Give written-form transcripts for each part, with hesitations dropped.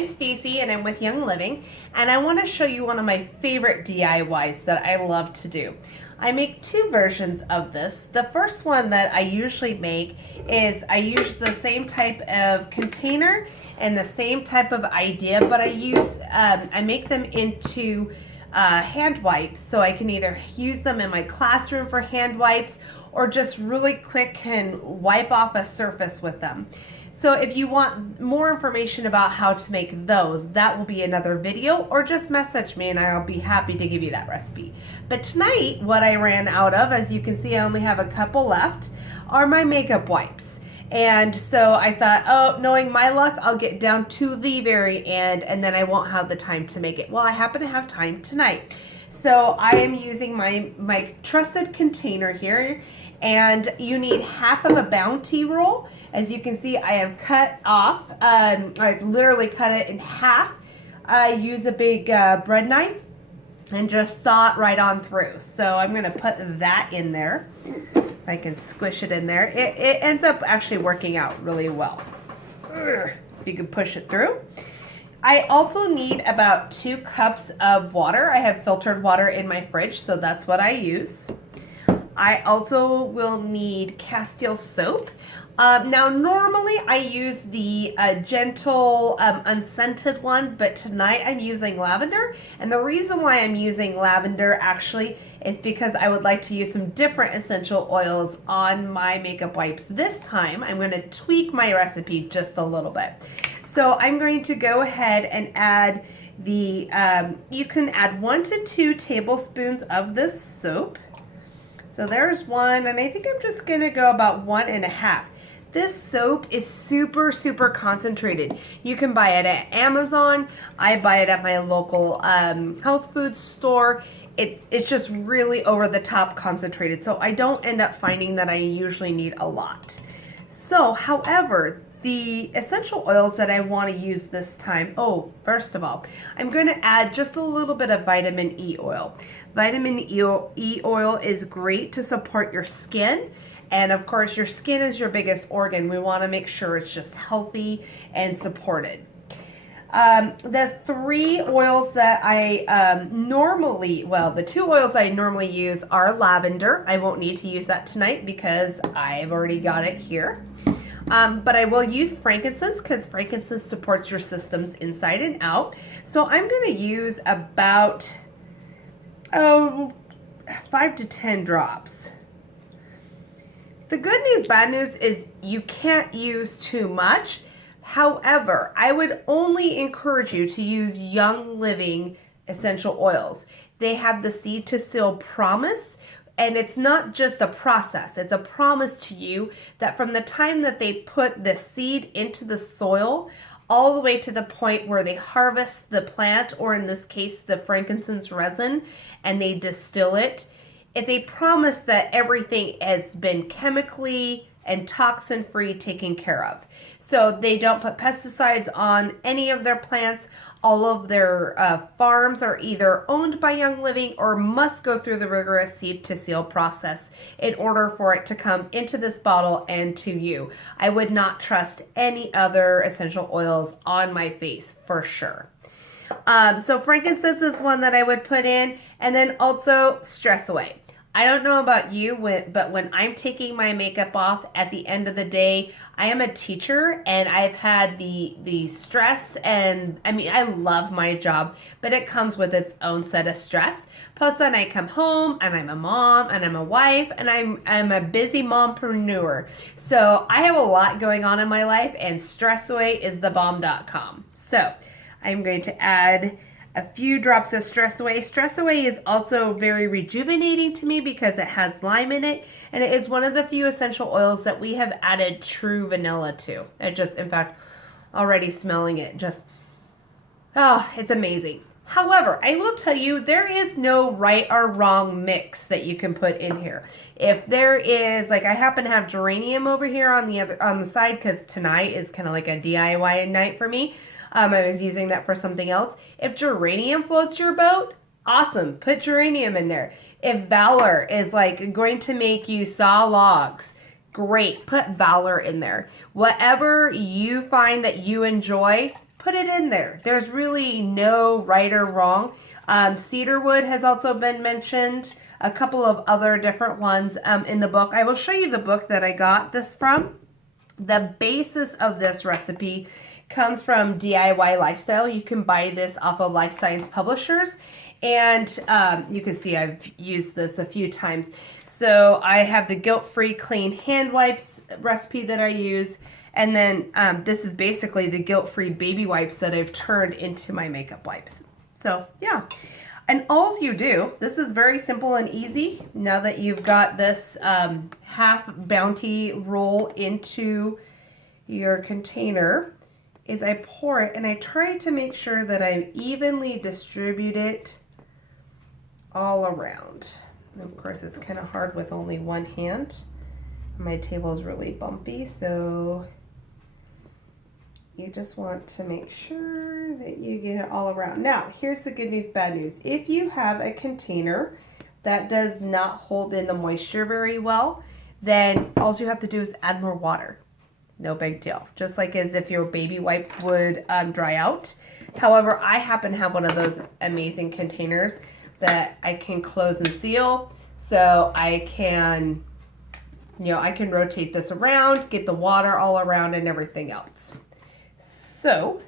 I'm Stacy and I'm with Young Living, and I want to show you one of my favorite DIYs that I love to do. I make two versions of this. The first one that I usually make is I use the same type of container and the same type of idea, but I make them into hand wipes, so I can either use them in my classroom for hand wipes or just really quick can wipe off a surface with them. So if you want more information about how to make those, that will be another video, or just message me and I'll be happy to give you that recipe. But tonight, what I ran out of, as you can see, I only have a couple left, are my makeup wipes. And so I thought, oh, knowing my luck, I'll get down to the very end and then I won't have the time to make it. Well, I happen to have time tonight. So I am using my trusted container here, and you need half of a Bounty roll. As you can see, I have cut off, I've literally cut it in half. I use a big bread knife and just saw it right on through. So I'm gonna put that in there. If I can squish it in there. It ends up actually working out really well. If you can push it through. I also need about 2 cups of water. I have filtered water in my fridge, so that's what I use. I also will need Castile soap. Now, normally I use the gentle, unscented one, but tonight I'm using lavender. And the reason why I'm using lavender actually is because I would like to use some different essential oils on my makeup wipes. This time, I'm going to tweak my recipe just a little bit. So I'm going to go ahead and add the, you can add 1 to 2 tablespoons of this soap. So there's 1, and I think I'm just gonna go about 1.5. This soap is super, super concentrated. You can buy it at Amazon. I buy it at my local health food store. It's just really over the top concentrated. So I don't end up finding that I usually need a lot. So, however, the essential oils that I want to use this time, first of all, I'm going to add just a little bit of vitamin E oil. Vitamin E oil is great to support your skin. And of course, your skin is your biggest organ. We want to make sure it's just healthy and supported. The 3 oils that I the 2 oils I normally use are lavender. I won't need to use that tonight because I've already got it here. But I will use frankincense because frankincense supports your systems inside and out. So I'm going to use about 5 to 10 drops. The good news, bad news is you can't use too much. However, I would only encourage you to use Young Living essential oils. They have the seed to seal promise. And it's not just a process, it's a promise to you that from the time that they put the seed into the soil, all the way to the point where they harvest the plant, or in this case, the frankincense resin, and they distill it, it's a promise that everything has been chemically and toxin-free taken care of. So they don't put pesticides on any of their plants. All of their farms are either owned by Young Living or must go through the rigorous seed to seal process in order for it to come into this bottle and to you. I would not trust any other essential oils on my face for sure. So frankincense is one that I would put in, and then also Stress Away. I don't know about you, but when I'm taking my makeup off at the end of the day, I am a teacher and I've had the stress, and I mean, I love my job, but it comes with its own set of stress. Plus then I come home and I'm a mom and I'm a wife and I'm a busy mompreneur. So I have a lot going on in my life, and Stress Away is the bomb.com. So I'm going to add a few drops of Stress Away. Stress Away is also very rejuvenating to me because it has lime in it, and it is one of the few essential oils that we have added true vanilla to. It just, in fact, already smelling it, just, it's amazing. However, I will tell you, there is no right or wrong mix that you can put in here. If there is, like I happen to have geranium over here on the side because tonight is kind of like a DIY night for me. I was using that for something else. If geranium floats your boat, awesome. Put geranium in there. If Valor is like going to make you saw logs, great. Put Valor in there. Whatever you find that you enjoy, put it in there. There's really no right or wrong. Cedarwood has also been mentioned, a couple of other different ones in the book. I will show you the book that I got this from. The basis of this recipe comes from DIY Lifestyle. You can buy this off of Life Science Publishers. And you can see I've used this a few times. So I have the guilt-free clean hand wipes recipe that I use. And then this is basically the guilt-free baby wipes that I've turned into my makeup wipes. So yeah. And all you do, this is very simple and easy. Now that you've got this half Bounty roll into your container, is I pour it and I try to make sure that I evenly distribute it all around. And of course, it's kind of hard with only one hand. My table is really bumpy, so you just want to make sure that you get it all around. Now, here's the good news, bad news. If you have a container that does not hold in the moisture very well, then all you have to do is add more water. No big deal. Just like as if your baby wipes would dry out. However, I happen to have one of those amazing containers that I can close and seal. So I can, I can rotate this around, get the water all around and everything else. So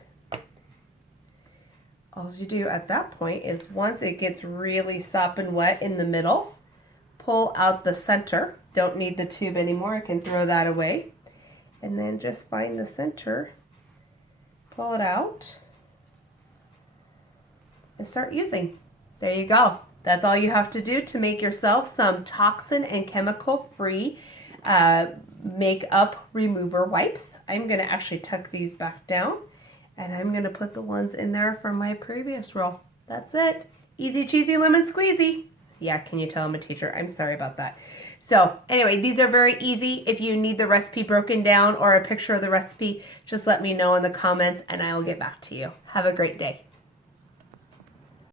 all you do at that point is once it gets really sopping wet in the middle, pull out the center. Don't need the tube anymore. I can throw that away. And then just find the center, pull it out, and start using. There you go. That's all you have to do to make yourself some toxin and chemical free makeup remover wipes. I'm going to actually tuck these back down, and I'm going to put the ones in there from my previous roll. That's it. Easy cheesy lemon squeezy. Yeah, can you tell I'm a teacher? I'm sorry about that. So anyway, these are very easy. If you need the recipe broken down or a picture of the recipe, just let me know in the comments and I will get back to you. Have a great day.